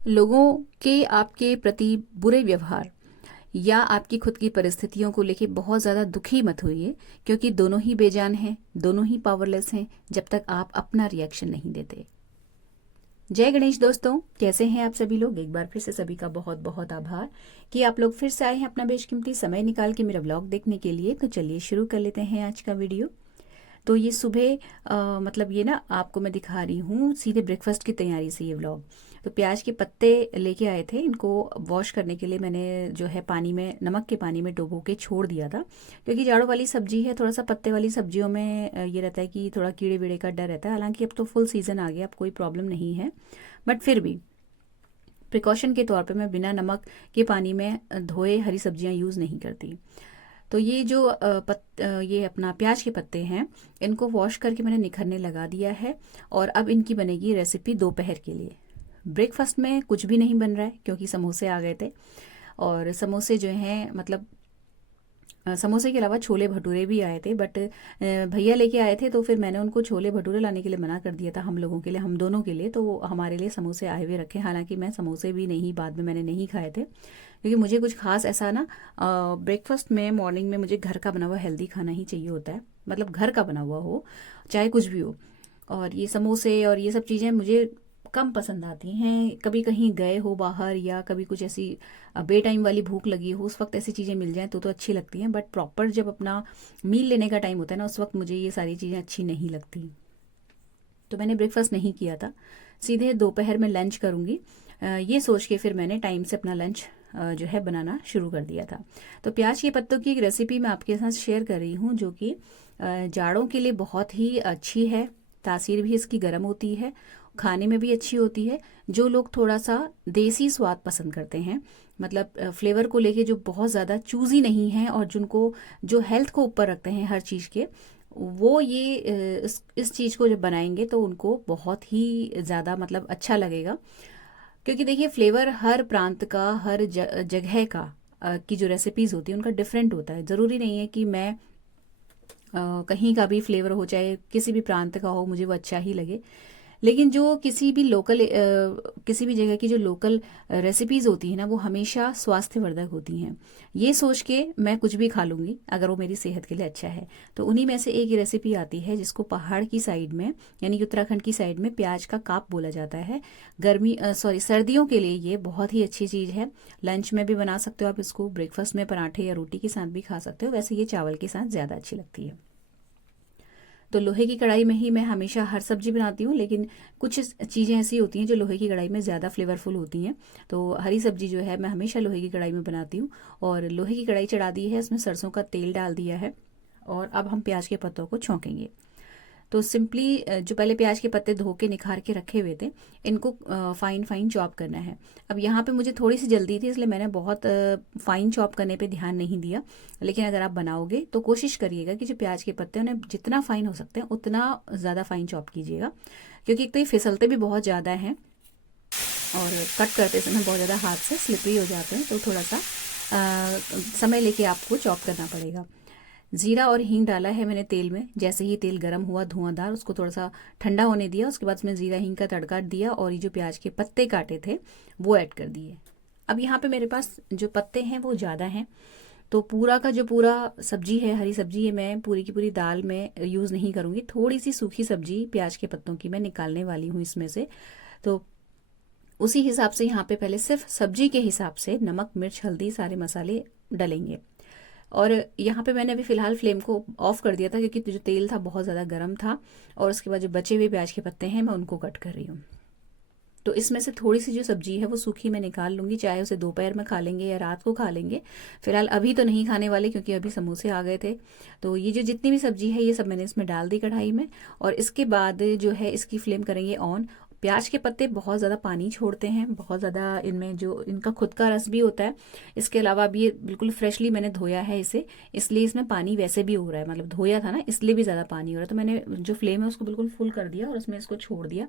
लोगों के आपके प्रति बुरे व्यवहार या आपकी खुद की परिस्थितियों को लेके बहुत ज़्यादा दुखी मत होइए, क्योंकि दोनों ही बेजान हैं, दोनों ही पावरलेस हैं जब तक आप अपना रिएक्शन नहीं देते। जय गणेश दोस्तों, कैसे हैं आप सभी लोग। एक बार फिर से सभी का बहुत बहुत आभार कि आप लोग फिर से आए हैं अपना बेशकीमती समय निकाल के मेरा व्लॉग देखने के लिए। तो चलिए शुरू कर लेते हैं आज का वीडियो। तो ये सुबह मतलब ये ना आपको मैं दिखा रही हूँ सीधे ब्रेकफास्ट की तैयारी से ये व्लॉग। तो प्याज के पत्ते लेके आए थे, इनको वॉश करने के लिए मैंने जो है पानी में, नमक के पानी में डुबो के छोड़ दिया था, क्योंकि जाड़ों वाली सब्जी है, थोड़ा सा पत्ते वाली सब्जियों में ये रहता है कि थोड़ा कीड़े वीड़े का डर रहता है। हालांकि अब तो फुल सीज़न आ गया, अब कोई प्रॉब्लम नहीं है, बट फिर भी प्रिकॉशन के तौर पे मैं बिना नमक के पानी में धोए हरी सब्जियां यूज़ नहीं करती। तो ये जो ये अपना प्याज के पत्ते हैं, इनको वॉश करके मैंने निखरने लगा दिया है। और अब इनकी बनेगी रेसिपी दोपहर के लिए। ब्रेकफास्ट में कुछ भी नहीं बन रहा है क्योंकि समोसे आ गए थे, और समोसे जो हैं मतलब समोसे के अलावा छोले भटूरे भी आए थे, बट भैया लेके आए थे तो फिर मैंने उनको छोले भटूरे लाने के लिए मना कर दिया था, हम लोगों के लिए, हम दोनों के लिए। तो हमारे लिए समोसे आए हुए रखे। हालांकि मैं समोसे भी नहीं, बाद में मैंने नहीं खाए थे, क्योंकि मुझे कुछ खास ऐसा ना ब्रेकफास्ट में मॉर्निंग में मुझे घर का बना हुआ हेल्दी खाना ही चाहिए होता है, मतलब घर का बना हुआ हो, चाहे कुछ भी हो। और ये समोसे और ये सब चीज़ें मुझे कम पसंद आती हैं। कभी कहीं गए हो बाहर, या कभी कुछ ऐसी बे टाइम वाली भूख लगी हो, उस वक्त ऐसी चीज़ें मिल जाएं तो अच्छी लगती हैं, बट प्रॉपर जब अपना मील लेने का टाइम होता है ना, उस वक्त मुझे ये सारी चीज़ें अच्छी नहीं लगती। तो मैंने ब्रेकफास्ट नहीं किया था, सीधे दोपहर में लंच करूँगी, ये सोच के फिर मैंने टाइम से अपना लंच जो है बनाना शुरू कर दिया था। तो प्याज के पत्तों की एक रेसिपी मैं आपके साथ शेयर कर रही हूँ, जो कि जाड़ों के लिए बहुत ही अच्छी है। तासीर भी इसकी गर्म होती है, खाने में भी अच्छी होती है। जो लोग थोड़ा सा देसी स्वाद पसंद करते हैं, मतलब फ्लेवर को लेके जो बहुत ज़्यादा चूज़ी नहीं है, और जिनको जो हेल्थ को ऊपर रखते हैं हर चीज़ के, वो ये इस चीज़ को जब बनाएंगे तो उनको बहुत ही ज़्यादा मतलब अच्छा लगेगा। क्योंकि देखिए, फ्लेवर हर प्रांत का, हर जगह का की जो रेसिपीज़ होती है उनका डिफरेंट होता है। ज़रूरी नहीं है कि मैं कहीं का भी फ्लेवर हो, चाहे किसी भी प्रांत का हो, मुझे वो अच्छा ही लगे। लेकिन जो किसी भी लोकल किसी भी जगह की जो लोकल रेसिपीज़ होती हैं ना, वो हमेशा स्वास्थ्यवर्धक होती हैं। ये सोच के मैं कुछ भी खा लूँगी अगर वो मेरी सेहत के लिए अच्छा है। तो उन्हीं में से एक रेसिपी आती है जिसको पहाड़ की साइड में, यानी कि उत्तराखंड की साइड में, प्याज का काप बोला जाता है। सर्दियों के लिए ये बहुत ही अच्छी चीज़ है। लंच में भी बना सकते हो आप इसको, ब्रेकफास्ट में पराठे या रोटी के साथ भी खा सकते हो। वैसे ये चावल के साथ ज़्यादा अच्छी लगती है। तो लोहे की कढ़ाई में ही मैं हमेशा हर सब्जी बनाती हूँ, लेकिन कुछ चीज़ें ऐसी होती हैं जो लोहे की कढ़ाई में ज़्यादा फ्लेवरफुल होती हैं। तो हरी सब्जी जो है मैं हमेशा लोहे की कढ़ाई में बनाती हूँ। और लोहे की कढ़ाई चढ़ा दी है, इसमें सरसों का तेल डाल दिया है, और अब हम प्याज के पत्तों को छौंकेंगे। तो सिंपली जो पहले प्याज के पत्ते धो के निखार के रखे हुए थे, इनको फाइन फाइन चॉप करना है। अब यहाँ पे मुझे थोड़ी सी जल्दी थी, इसलिए मैंने बहुत फाइन चॉप करने पे ध्यान नहीं दिया। लेकिन अगर आप बनाओगे तो कोशिश करिएगा कि जो प्याज के पत्ते हैं उन्हें जितना फाइन हो सकते हैं उतना ज़्यादा फाइन चॉप कीजिएगा, क्योंकि एक तो ये फिसलते भी बहुत ज़्यादा हैं, और कट करते समय बहुत ज़्यादा हाथ से स्लिपरी हो जाते हैं। तो थोड़ा सा समय लेके आपको चॉप करना पड़ेगा। जीरा और हींग डाला है मैंने तेल में। जैसे ही तेल गर्म हुआ धुआंधार, उसको थोड़ा सा ठंडा होने दिया। उसके बाद उसमें जीरा हींग का तड़का दिया, और ये जो प्याज के पत्ते काटे थे वो ऐड कर दिए। अब यहाँ पे मेरे पास जो पत्ते हैं वो ज़्यादा हैं, तो पूरा का जो पूरा सब्जी है, हरी सब्जी है, मैं पूरी की पूरी दाल में यूज़ नहीं करूँगी। थोड़ी सी सूखी सब्जी प्याज के पत्तों की मैं निकालने वाली हूँ इसमें से। तो उसी हिसाब से यहाँ पे पहले सिर्फ सब्जी के हिसाब से नमक मिर्च हल्दी सारे मसाले डलेंगे। और यहाँ पे मैंने अभी फ़िलहाल फ्लेम को ऑफ़ कर दिया था, क्योंकि जो तेल था बहुत ज़्यादा गर्म था। और उसके बाद जो बचे हुए प्याज के पत्ते हैं मैं उनको कट कर रही हूँ। तो इसमें से थोड़ी सी जो सब्जी है वो सूखी मैं निकाल लूँगी, चाहे उसे दोपहर में खा लेंगे या रात को खा लेंगे। फिलहाल अभी तो नहीं खाने वाले, क्योंकि अभी समोसे आ गए थे। तो ये जो जितनी भी सब्जी है ये सब मैंने इसमें डाल दी कढ़ाई में। और इसके बाद जो है इसकी फ्लेम करेंगे ऑन। प्याज के पत्ते बहुत ज़्यादा पानी छोड़ते हैं, बहुत ज़्यादा इनमें जो इनका खुद का रस भी होता है। इसके अलावा अब ये बिल्कुल फ्रेशली मैंने धोया है इसे, इसलिए इसमें पानी वैसे भी हो रहा है, मतलब धोया था ना इसलिए भी ज़्यादा पानी हो रहा है। तो मैंने जो फ्लेम है उसको बिल्कुल फुल कर दिया और उसमें इसको छोड़ दिया।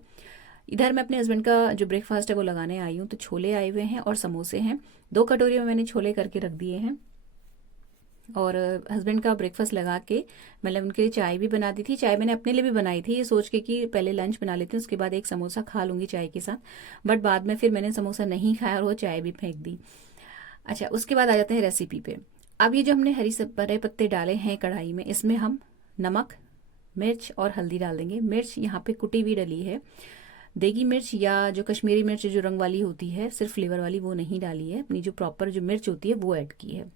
इधर मैं अपने हस्बैंड का जो ब्रेकफास्ट है वो लगाने आई हूँ। तो छोले आए हुए हैं और समोसे हैं, 2 कटोरी में मैंने छोले करके रख दिए हैं। और हस्बैंड का ब्रेकफास्ट लगा के मतलब उनके लिए चाय भी बना दी थी। चाय मैंने अपने लिए भी बनाई थी ये सोच के कि पहले लंच बना लेती हूँ, उसके बाद एक समोसा खा लूँगी चाय के साथ। बट बाद में फिर मैंने समोसा नहीं खाया और वो चाय भी फेंक दी। अच्छा, उसके बाद आ जाते हैं रेसिपी पे। अब ये जो हमने हरे पत्ते डाले हैं कढ़ाई में, इसमें हम नमक, मिर्च और हल्दी डाल देंगे। मिर्च यहाँ पे कुटी हुई डली है। देगी मिर्च या जो कश्मीरी मिर्च जो रंग वाली होती है, सिर्फ फ्लेवर वाली, वो नहीं डाली है। अपनी जो प्रॉपर जो मिर्च होती है वो ऐड की है।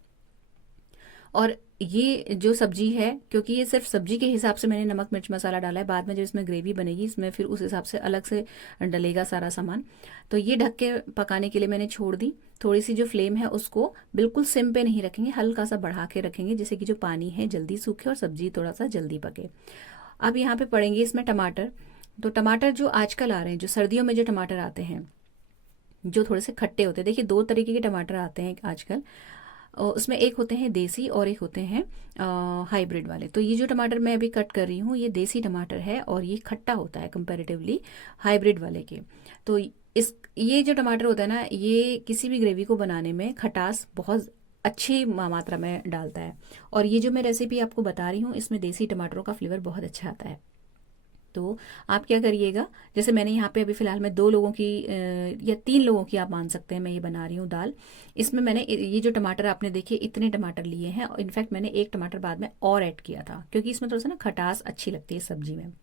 और ये जो सब्जी है, क्योंकि ये सिर्फ सब्जी के हिसाब से मैंने नमक मिर्च मसाला डाला है, बाद में जब इसमें ग्रेवी बनेगी इसमें फिर उस हिसाब से अलग से डलेगा सारा सामान। तो ये ढक के पकाने के लिए मैंने छोड़ दी। थोड़ी सी जो फ्लेम है उसको बिल्कुल सिम पे नहीं रखेंगे, हल्का सा बढ़ा के रखेंगे, जिससे कि जो पानी है जल्दी सूखे और सब्जी थोड़ा सा जल्दी पके। अब यहाँ पे पड़ेंगे इसमें टमाटर। तो टमाटर जो आजकल आ रहे हैं, जो सर्दियों में जो टमाटर आते हैं, जो थोड़े से खट्टे होते हैं, देखिए 2 तरीके के टमाटर आते हैं आजकल। उसमें एक होते हैं देसी और एक होते हैं हाइब्रिड वाले। तो ये जो टमाटर मैं अभी कट कर रही हूँ ये देसी टमाटर है और ये खट्टा होता है कंपैरेटिवली हाइब्रिड वाले के। तो इस ये जो टमाटर होता है ना, ये किसी भी ग्रेवी को बनाने में खटास बहुत अच्छी मात्रा में डालता है। और ये जो मैं रेसिपी आपको बता रही हूँ इसमें देसी टमाटरों का फ्लेवर बहुत अच्छा आता है। तो आप क्या करिएगा, जैसे मैंने यहाँ पे अभी फ़िलहाल मैं 2 लोगों की या 3 लोगों की आप मान सकते हैं, मैं ये बना रही हूँ दाल। इसमें मैंने ये जो टमाटर आपने देखे इतने टमाटर लिए हैं, और इनफैक्ट मैंने एक टमाटर बाद में और ऐड किया था क्योंकि इसमें थोड़ा सा ना खटास अच्छी लगती है सब्जी में।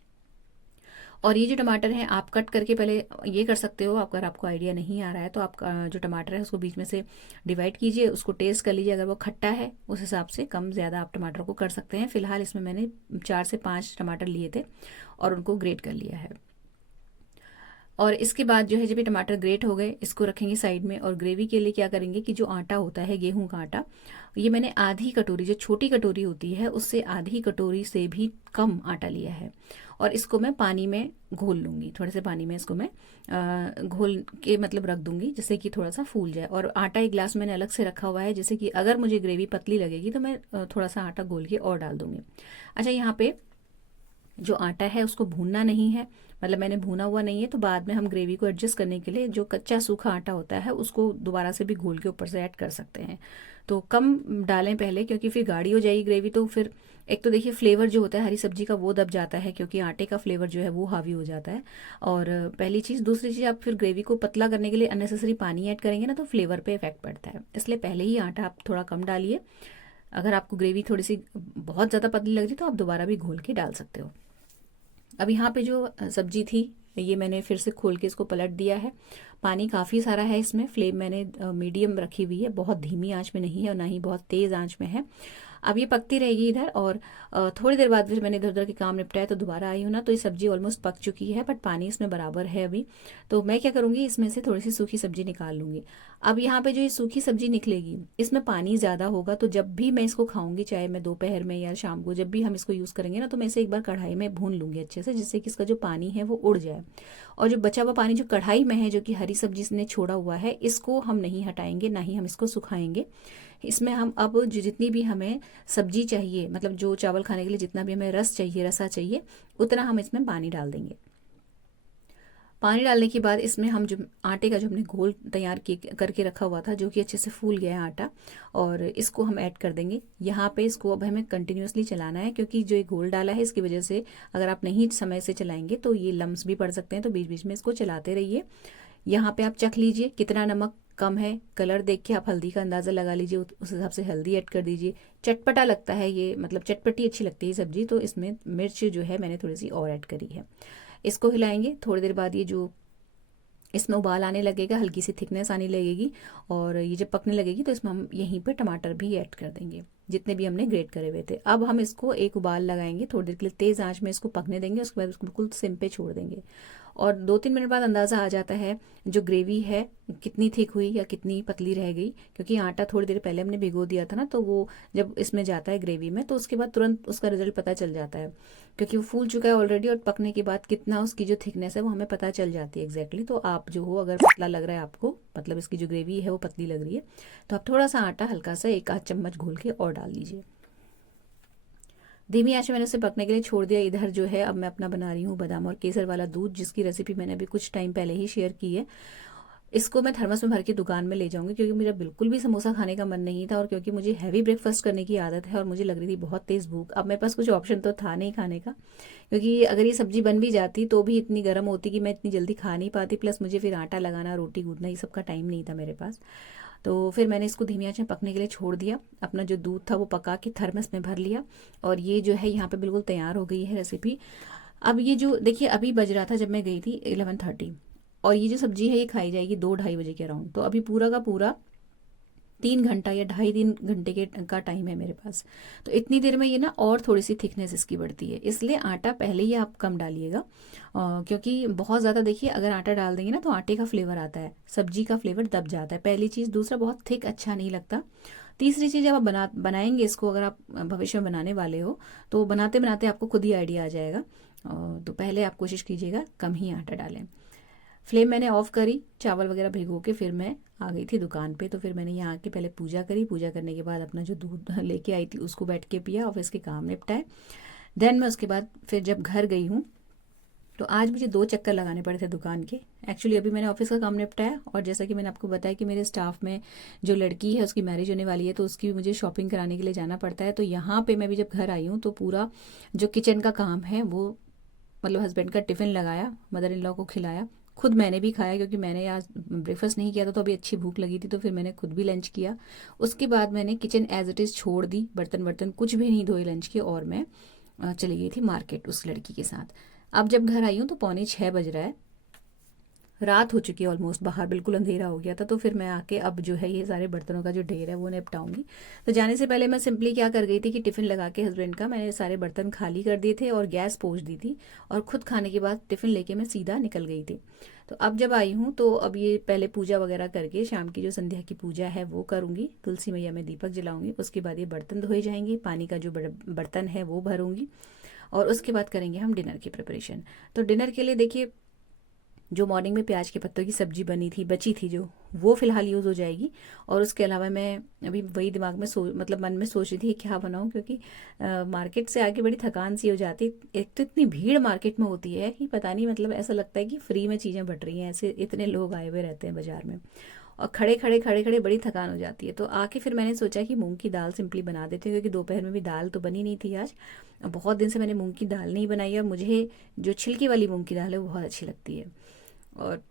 और ये जो टमाटर हैं आप कट करके पहले ये कर सकते हो, अगर आपको आइडिया नहीं आ रहा है तो आप जो टमाटर है उसको बीच में से डिवाइड कीजिए, उसको टेस्ट कर लीजिए, अगर वो खट्टा है उस हिसाब से कम ज़्यादा आप टमाटर को कर सकते हैं। फिलहाल इसमें मैंने 4 से 5 टमाटर लिए थे और उनको ग्रेट कर लिया है। और इसके बाद जो है जब ये टमाटर ग्रेट हो गए इसको रखेंगे साइड में। और ग्रेवी के लिए क्या करेंगे कि जो आटा होता है गेहूं का आटा, ये मैंने आधी कटोरी, जो छोटी कटोरी होती है उससे आधी कटोरी से भी कम आटा लिया है। और इसको मैं पानी में घोल लूँगी, थोड़े से पानी में इसको मैं घोल के मतलब रख दूँगी जिससे कि थोड़ा सा फूल जाए। और आटा एक गिलास मैंने अलग से रखा हुआ है, जैसे कि अगर मुझे ग्रेवी पतली लगेगी तो मैं थोड़ा सा आटा घोल के और डाल दूँगी। अच्छा, यहाँ पे जो आटा है उसको भूनना नहीं है, मतलब मैंने भूना हुआ नहीं है, तो बाद में हम ग्रेवी को एडजस्ट करने के लिए जो कच्चा सूखा आटा होता है उसको दोबारा से भी घोल के ऊपर से ऐड कर सकते हैं। तो कम डालें पहले, क्योंकि फिर गाढ़ी हो जाएगी ग्रेवी। तो फिर एक तो देखिए फ्लेवर जो होता है हरी सब्जी का वो दब जाता है, क्योंकि आटे का फ्लेवर जो है वो हावी हो जाता है। और पहली चीज़, दूसरी चीज़, आप फिर ग्रेवी को पतला करने के लिए अननेसेसरी पानी ऐड करेंगे ना तो फ्लेवर पे इफेक्ट पड़ता है, इसलिए पहले ही आटा आप थोड़ा कम डालिए। अगर आपको ग्रेवी थोड़ी सी बहुत ज़्यादा पतली लग रही तो आप दोबारा भी घोल के डाल सकते हो। अब यहाँ पे जो सब्जी थी ये मैंने फिर से खोल के इसको पलट दिया है। पानी काफ़ी सारा है इसमें, फ्लेम मैंने मीडियम रखी हुई है, बहुत धीमी आंच में नहीं है और ना ही बहुत तेज़ आंच में है। अब ये पकती रहेगी इधर। और थोड़ी देर बाद फिर मैंने इधर उधर के काम निपटाया तो दोबारा आई हूँ ना, तो ये सब्जी ऑलमोस्ट पक चुकी है, बट पानी इसमें बराबर है अभी। तो मैं क्या करूँगी, इसमें से थोड़ी सी सूखी सब्जी निकाल लूँगी। अब यहाँ पे जो ये सूखी सब्जी निकलेगी इसमें पानी ज़्यादा होगा, तो जब भी मैं इसको खाऊंगी, चाहे मैं दोपहर में या शाम को, जब भी हम इसको यूज़ करेंगे ना, तो मैं इसे एक बार कढ़ाई में भून लूँगी अच्छे से, जिससे कि इसका जो पानी है वो उड़ जाए। और जो बचा हुआ पानी जो कढ़ाई में है, जो कि हरी सब्जी ने छोड़ा हुआ है, इसको हम नहीं हटाएंगे, ना ही हम इसको सुखाएंगे। इसमें हम अब जो जितनी भी हमें सब्जी चाहिए, मतलब जो चावल खाने के लिए जितना भी हमें रस चाहिए, रसा चाहिए, उतना हम इसमें पानी डाल देंगे। पानी डालने के बाद इसमें हम जो आटे का जो हमने घोल तैयार करके रखा हुआ था, जो कि अच्छे से फूल गया है आटा, और इसको हम ऐड कर देंगे यहाँ पे। इसको अब हमें कंटिन्यूअसली चलाना है, क्योंकि जो ये घोल डाला है इसकी वजह से अगर आप नहीं समय से चलाएंगे तो ये लम्स भी पड़ सकते हैं, तो बीच बीच में इसको चलाते रहिए। यहाँ पे आप चख लीजिए कितना नमक कम है, कलर देख के आप हल्दी का अंदाज़ा लगा लीजिए, उस हिसाब से हल्दी ऐड कर दीजिए। चटपटा लगता है ये, मतलब चटपटी अच्छी लगती है सब्जी, तो इसमें मिर्च जो है मैंने थोड़ी सी और ऐड करी है। इसको हिलाएंगे। थोड़ी देर बाद ये जो इसमें उबाल आने लगेगा, हल्की सी थिकनेस आने लगेगी, और ये जब पकने लगेगी तो इसमें हम यहीं पर टमाटर भी ऐड कर देंगे, जितने भी हमने ग्रेट करे हुए थे। अब हम इसको एक उबाल लगाएंगे, थोड़ी देर के लिए तेज़ आंच में इसको पकने देंगे, उसके बाद उसको बिल्कुल सिम पे छोड़ देंगे। और 2-3 मिनट बाद अंदाज़ा आ जाता है जो ग्रेवी है कितनी थिक हुई या कितनी पतली रह गई, क्योंकि आटा थोड़ी देर पहले हमने भिगो दिया था ना, तो वो जब इसमें जाता है ग्रेवी में तो उसके बाद तुरंत उसका रिजल्ट पता चल जाता है, क्योंकि वो फूल चुका है ऑलरेडी, और पकने के बाद कितना उसकी जो थिकनेस है वो हमें पता चल जाती है एग्जैक्टली। तो आप जो हो, अगर पतला लग रहा है आपको, मतलब इसकी जो ग्रेवी है वो पतली लग रही है, तो आप थोड़ा सा आटा हल्का सा 1 आध चम्मच घोल के और डाल लीजिए। धीमी आंच में मैंने उसे पकने के लिए छोड़ दिया। इधर जो है अब मैं अपना बना रही हूँ बादाम और केसर वाला दूध, जिसकी रेसिपी मैंने अभी कुछ टाइम पहले ही शेयर की है। इसको मैं थर्मस में भर के दुकान में ले जाऊंगी, क्योंकि मेरा बिल्कुल भी समोसा खाने का मन नहीं था और क्योंकि मुझे हैवी ब्रेकफास्ट करने की आदत है और मुझे लग रही थी बहुत तेज़ भूख। अब मेरे पास कुछ ऑप्शन तो था नहीं खाने का, क्योंकि अगर ये सब्जी बन भी जाती तो भी इतनी गर्म होती कि मैं इतनी जल्दी खा नहीं पाती, प्लस मुझे फिर आटा लगाना, रोटी गूंदना, ये सब का टाइम नहीं था मेरे पास। तो फिर मैंने इसको धीमी आंच में पकने के लिए छोड़ दिया। अपना जो दूध था वो पका के थर्मस में भर लिया और ये जो है यहाँ पे बिल्कुल तैयार हो गई है रेसिपी। अब ये जो देखिए अभी बज रहा था जब मैं गई थी 11:30, और ये जो सब्जी है ये खाई जाएगी 2-2:30 बजे के अराउंड। तो अभी पूरा का पूरा 3 घंटा या 2.5-3 घंटे के का टाइम है मेरे पास। तो इतनी देर में ये ना और थोड़ी सी थिकनेस इसकी बढ़ती है, इसलिए आटा पहले ही आप कम डालिएगा, क्योंकि बहुत ज़्यादा देखिए अगर आटा डाल देंगे ना तो आटे का फ्लेवर आता है, सब्जी का फ्लेवर दब जाता है, पहली चीज़। दूसरा, बहुत थिक अच्छा नहीं लगता। तीसरी चीज़, जब आप बनाएंगे इसको, अगर आप भविष्य में बनाने वाले हो तो बनाते बनाते आपको खुद ही आइडिया आ जाएगा। तो पहले आप कोशिश कीजिएगा कम ही आटा डालें। फ्लेम मैंने ऑफ करी, चावल वगैरह भिगो के फिर मैं आ गई थी दुकान पे। तो फिर मैंने यहाँ आके पहले पूजा करी, पूजा करने के बाद अपना जो दूध लेके आई थी उसको बैठ के पिया, ऑफिस के काम निपटाए। देन मैं उसके बाद फिर जब घर गई हूँ तो आज मुझे 2 चक्कर लगाने पड़े थे दुकान के। एक्चुअली अभी मैंने ऑफिस का काम निपटाया और जैसा कि मैंने आपको बताया कि मेरे स्टाफ में जो लड़की है उसकी मैरिज होने वाली है, तो उसकी भी मुझे शॉपिंग कराने के लिए जाना पड़ता है। तो यहाँ पे मैं भी जब घर आई हूँ तो पूरा जो किचन का काम है वो, मतलब हस्बैंड का टिफ़िन लगाया, मदर इन लॉ को खिलाया, खुद मैंने भी खाया क्योंकि मैंने आज ब्रेकफास्ट नहीं किया था तो अभी अच्छी भूख लगी थी, तो फिर मैंने खुद भी लंच किया। उसके बाद मैंने किचन एज इट इज़ छोड़ दी, बर्तन वर्तन कुछ भी नहीं धोए लंच के, और मैं चली गई थी मार्केट उस लड़की के साथ। अब जब घर आई हूँ तो 5:45 बज रहा है, रात हो चुकी है ऑलमोस्ट, बाहर बिल्कुल अंधेरा हो गया था। तो फिर मैं आके अब जो है ये सारे बर्तनों का जो ढेर है वो निपटाऊंगी। तो जाने से पहले मैं सिंपली क्या कर गई थी कि टिफ़िन लगा के हस्बैंड का मैंने सारे बर्तन खाली कर दिए थे और गैस पोंछ दी थी, और खुद खाने के बाद टिफ़िन लेके मैं सीधा निकल गई थी। तो अब जब आई हूँ तो अब ये पहले पूजा वगैरह करके शाम की जो संध्या की पूजा है वो करूँगी, तुलसी मैया में दीपक जलाऊंगी। उसके बाद ये बर्तन धोए जाएंगे, पानी का जो बर्तन है वो भरूंगी, और उसके बाद करेंगे हम डिनर की प्रिपरेशन। तो डिनर के लिए देखिए, जो मॉर्निंग में प्याज के पत्तों की सब्जी बनी थी, बची थी जो, वो फिलहाल यूज़ हो जाएगी। और उसके अलावा मैं अभी वही दिमाग में मतलब मन में सोच रही थी क्या बनाऊं, क्योंकि मार्केट से आके बड़ी थकान सी हो जाती है। एक तो इतनी भीड़ मार्केट में होती है कि पता नहीं, मतलब ऐसा लगता है कि फ्री में चीज़ें बट रही हैं, ऐसे इतने लोग आए हुए रहते हैं बाजार में, और खड़े खड़े खड़े खड़े बड़ी थकान हो जाती है। तो आके फिर मैंने सोचा कि मूंग की दाल सिंपली बना देते हैं, क्योंकि दोपहर में भी दाल तो बनी नहीं थी आज। बहुत दिन से मैंने मूंग की दाल नहीं बनाई है, मुझे जो छिलकी वाली मूंग की दाल है वो बहुत अच्छी लगती है। और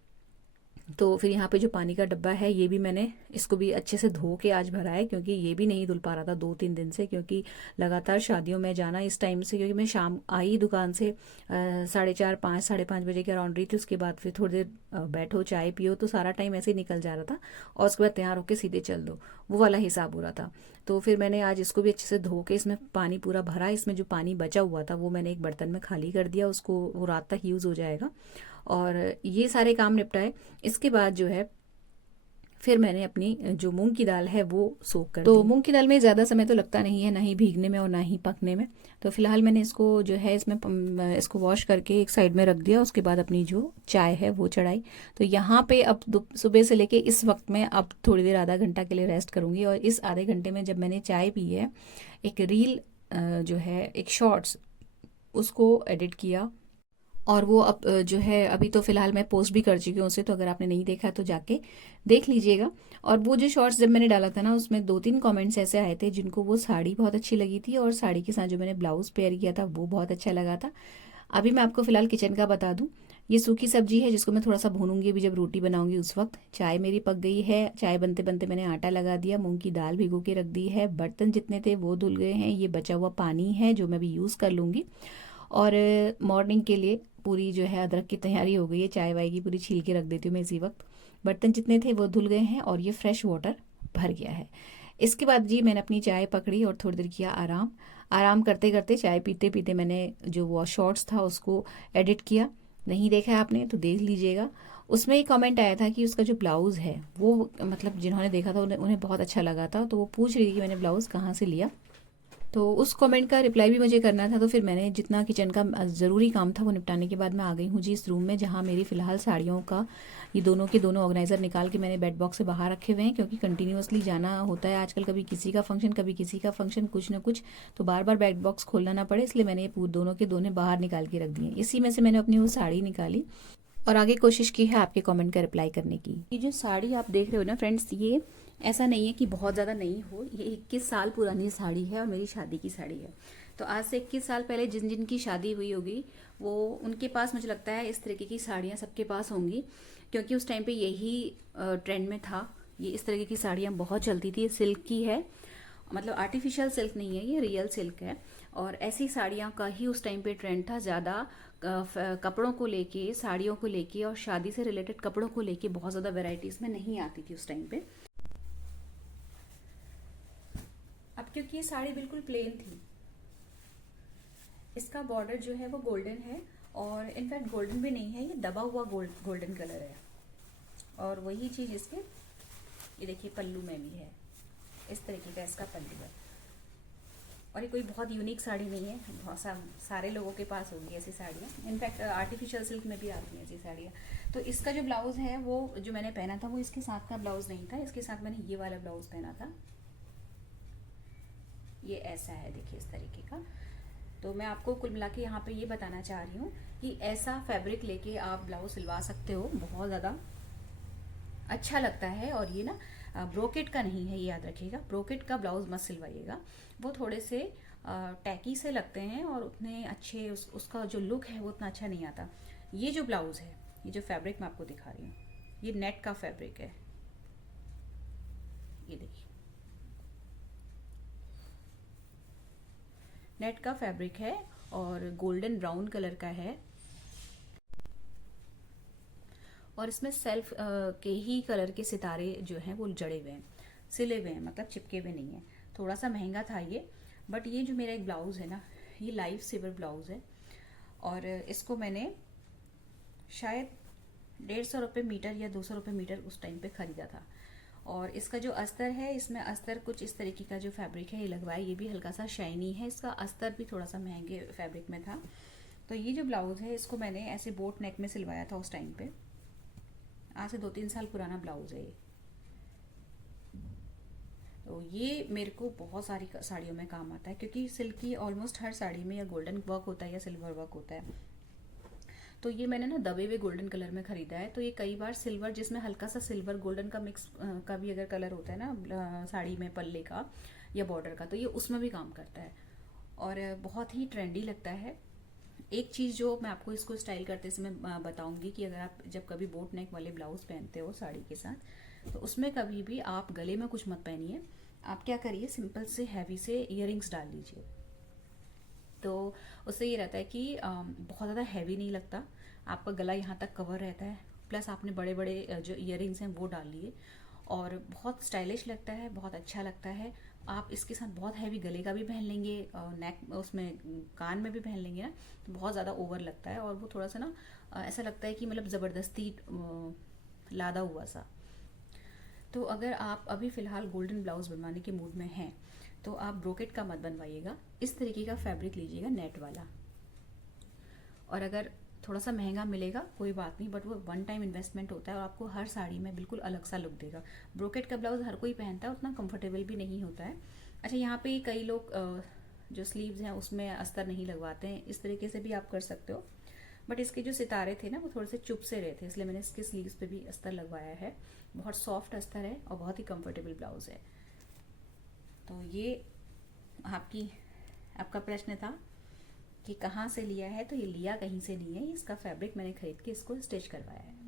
तो फिर यहाँ पे जो पानी का डब्बा है ये भी मैंने इसको भी अच्छे से धो के आज भरा है, क्योंकि ये भी नहीं धुल पा रहा था 2-3 दिन से, क्योंकि लगातार शादियों में जाना इस टाइम से, क्योंकि मैं शाम आई दुकान से 4:30, 5, 5:30 बजे के अराउंड रही थी। उसके बाद फिर थोड़ी देर बैठो चाय पियो, तो सारा टाइम ऐसे ही निकल जा रहा था, और उसके बाद तैयार होकर सीधे चल दो, वो वाला हिसाब हो रहा था। तो फिर मैंने आज इसको भी अच्छे से धो के इसमें पानी पूरा भरा। इसमें जो पानी बचा हुआ था वो मैंने एक बर्तन में खाली कर दिया, उसको वो रात तक यूज़ हो जाएगा। और ये सारे काम निपटाए। इसके बाद जो है फिर मैंने अपनी जो मूंग की दाल है वो सोख कर दी। तो मूंग की दाल में ज़्यादा समय तो लगता नहीं है, ना ही भीगने में और ना ही पकने में। तो फिलहाल मैंने इसको जो है इसमें इसको वॉश करके एक साइड में रख दिया। उसके बाद अपनी जो चाय है वो चढ़ाई। तो यहाँ पे अब सुबह से लेके इस वक्त में अब थोड़ी देर, आधा घंटा के लिए रेस्ट करूँगी, और इस आधे घंटे में जब मैंने चाय पी है, एक रील जो है, एक शॉर्ट्स, उसको एडिट किया, और वो अब जो है अभी तो फिलहाल मैं पोस्ट भी कर चुकी हूँ उसे, तो अगर आपने नहीं देखा तो जाके देख लीजिएगा। और वो जो शॉर्ट्स जब मैंने डाला था ना, उसमें 2-3 कमेंट्स ऐसे आए थे जिनको वो साड़ी बहुत अच्छी लगी थी, और साड़ी के साथ जो मैंने ब्लाउज़ पेयर किया था वो बहुत अच्छा लगा था। अभी मैं आपको फिलहाल किचन का बता दूं, ये सूखी सब्जी है जिसको मैं थोड़ा सा भूनूंगी अभी जब रोटी बनाऊंगी उस वक्त। चाय मेरी पक गई है, चाय बनते बनते मैंने आटा लगा दिया, मूंग की दाल भिगो के रख दी है, बर्तन जितने थे वो धुल गए हैं, ये बचा हुआ पानी है जो मैं भी यूज़ कर लूँगी। और मॉर्निंग के लिए पूरी जो है अदरक की तैयारी हो गई है, चाय वाय की पूरी छील के रख देती हूँ मैं इसी वक्त। बर्तन जितने थे वो धुल गए हैं और ये फ्रेश वाटर भर गया है। इसके बाद जी मैंने अपनी चाय पकड़ी और थोड़ी देर किया आराम। आराम करते करते, चाय पीते पीते मैंने जो वो शॉर्ट्स था उसको एडिट किया। नहीं देखा है आपने तो देख लीजिएगा। उसमें एक कमेंट आया था कि उसका जो ब्लाउज़ है वो, मतलब जिन्होंने देखा था उन्हें बहुत अच्छा लगा था, तो वो पूछ रही थी कि मैंने ब्लाउज़ कहाँ से लिया। तो उस कमेंट का रिप्लाई भी मुझे करना था, तो फिर मैंने जितना किचन का ज़रूरी काम था वो निपटाने के बाद मैं आ गई हूँ जी इस रूम में, जहाँ मेरी फ़िलहाल साड़ियों का ये दोनों के दोनों ऑर्गेनाइज़र निकाल के मैंने बेड बॉक्स से बाहर रखे हुए हैं, क्योंकि कंटिन्यूअसली जाना होता है आजकल, कभी किसी का फंक्शन कभी किसी का फंक्शन, कुछ ना कुछ, तो बार बार बेड बॉक्स खोलना ना पड़े, इसलिए मैंने ये दोनों के दोनों बाहर निकाल के रख दिए। इसी में से मैंने अपनी वो साड़ी निकाली और आगे कोशिश की है आपके कमेंट का रिप्लाई करने की। ये जो साड़ी आप देख रहे हो ना फ्रेंड्स, ये ऐसा नहीं है कि बहुत ज़्यादा नई हो, ये 21 साल पुरानी साड़ी है और मेरी शादी की साड़ी है। तो आज से 21 साल पहले जिन जिन की शादी हुई होगी वो उनके पास मुझे लगता है इस तरीके की साड़ियाँ सबके पास होंगी, क्योंकि उस टाइम पे यही ट्रेंड में था। ये इस तरीके की साड़ियाँ बहुत चलती थी। सिल्क की है, मतलब आर्टिफिशियल सिल्क नहीं है, ये रियल सिल्क है। और ऐसी साड़ियाँ का ही उस टाइम पे ट्रेंड था ज़्यादा। कपड़ों को लेके, साड़ियों को लेके और शादी से रिलेटेड कपड़ों को लेके बहुत ज़्यादा वेराइटीज़ में नहीं आती थी उस टाइम पे। अब क्योंकि ये साड़ी बिल्कुल प्लेन थी, इसका बॉर्डर जो है वो गोल्डन है, और इनफैक्ट गोल्डन भी नहीं है, ये दबा हुआ गोल्डन कलर है। और वही चीज़ इसके, ये देखिए पल्लू में भी है, इस तरीके का इसका पल्लू है। और ये कोई बहुत यूनिक साड़ी नहीं है, बहुत सारे लोगों के पास होगी ऐसी साड़ियाँ। इनफैक्ट आर्टिफिशियल सिल्क में भी आती हैं ऐसी साड़ियाँ। तो इसका जो ब्लाउज़ है वो जो मैंने पहना था वो इसके साथ का ब्लाउज़ नहीं था, इसके साथ मैंने ये वाला ब्लाउज़ पहना था। ये ऐसा है, देखिए इस तरीके का। तो मैं आपको कुल मिला के यहाँ पे ये बताना चाह रही हूँ कि ऐसा फैब्रिक लेके आप ब्लाउज सिलवा सकते हो, बहुत ज़्यादा अच्छा लगता है। और ये ना ब्रोकेट का नहीं है, ये याद रखिएगा, ब्रोकेट का ब्लाउज मत सिलवाइएगा, वो थोड़े से टैकी से लगते हैं और उतने अच्छे उसका जो लुक है वो उतना अच्छा नहीं आता। ये जो ब्लाउज है, ये जो फैब्रिक मैं आपको दिखा रही हूँ, ये नेट का फैब्रिक है, ये देखिए नेट का फैब्रिक है और गोल्डन ब्राउन कलर का है। और इसमें सेल्फ के ही कलर के सितारे जो हैं वो जड़े हुए हैं, सिले हुए हैं, मतलब चिपके हुए नहीं है। थोड़ा सा महंगा था ये, बट ये जो मेरा एक ब्लाउज़ है ना, ये लाइफ सेवर ब्लाउज़ है। और इसको मैंने शायद 150 रुपये मीटर या 200 रुपये मीटर उस टाइम पे ख़रीदा था। और इसका जो अस्तर है, इसमें अस्तर कुछ इस तरीके का जो फैब्रिक है ये लगवाया, ये भी हल्का सा शाइनी है, इसका अस्तर भी थोड़ा सा महंगे फैब्रिक में था। तो ये जो ब्लाउज़ है इसको मैंने ऐसे बोट नेक में सिलवाया था उस टाइम पे, आज से 2-3 साल पुराना ब्लाउज है ये। तो ये मेरे को बहुत सारी साड़ियों में काम आता है, क्योंकि सिल्क की ऑलमोस्ट हर साड़ी में या गोल्डन वर्क होता है या सिल्वर वर्क होता है। तो ये मैंने ना दबे हुए गोल्डन कलर में खरीदा है। तो ये कई बार सिल्वर, जिसमें हल्का सा सिल्वर गोल्डन का मिक्स का भी अगर कलर होता है ना साड़ी में, पल्ले का या बॉर्डर का, तो ये उसमें भी काम करता है और बहुत ही ट्रेंडी लगता है। एक चीज़ जो मैं आपको इसको स्टाइल करते समय बताऊंगी कि अगर आप जब कभी बोट नेक वाले ब्लाउज पहनते हो साड़ी के साथ, तो उसमें कभी भी आप गले में कुछ मत पहनिए। आप क्या करिए, सिंपल से हैवी से इयरिंग्स डाल लीजिए। तो उससे ये रहता है कि बहुत ज़्यादा हैवी नहीं लगता, आपका गला यहाँ तक कवर रहता है, प्लस आपने बड़े बड़े जो इयरिंग्स हैं वो डाल लिए और बहुत स्टाइलिश लगता है, बहुत अच्छा लगता है। आप इसके साथ बहुत हैवी गले का भी पहन लेंगे, नेक उसमें कान में भी पहन लेंगे ना, तो बहुत ज़्यादा ओवर लगता है और वो थोड़ा सा ना ऐसा लगता है कि मतलब ज़बरदस्ती लादा हुआ सा। तो अगर आप अभी फ़िलहाल गोल्डन ब्लाउज बनवाने के मूड में हैं तो आप ब्रोकेट का मत बनवाइएगा, इस तरीके का फैब्रिक लीजिएगा नेट वाला। और अगर थोड़ा सा महंगा मिलेगा कोई बात नहीं, बट वो वन टाइम इन्वेस्टमेंट होता है और आपको हर साड़ी में बिल्कुल अलग सा लुक देगा। ब्रोकेट का ब्लाउज हर कोई पहनता है, उतना कंफर्टेबल भी नहीं होता है। अच्छा, यहाँ पे कई लोग जो स्लीव्स हैं उसमें अस्तर नहीं लगवाते हैं, इस तरीके से भी आप कर सकते हो, बट इसके जो सितारे थे ना वो थोड़े से चुप से रहे थे, इसलिए मैंने इसके स्लीव्स पे भी अस्तर लगवाया है। बहुत सॉफ्ट अस्तर है और बहुत ही कंफर्टेबल ब्लाउज है। तो ये आपका प्रश्न था कि कहाँ से लिया है, तो ये लिया कहीं से नहीं है, इसका फैब्रिक मैंने खरीद के इसको स्टिच करवाया है।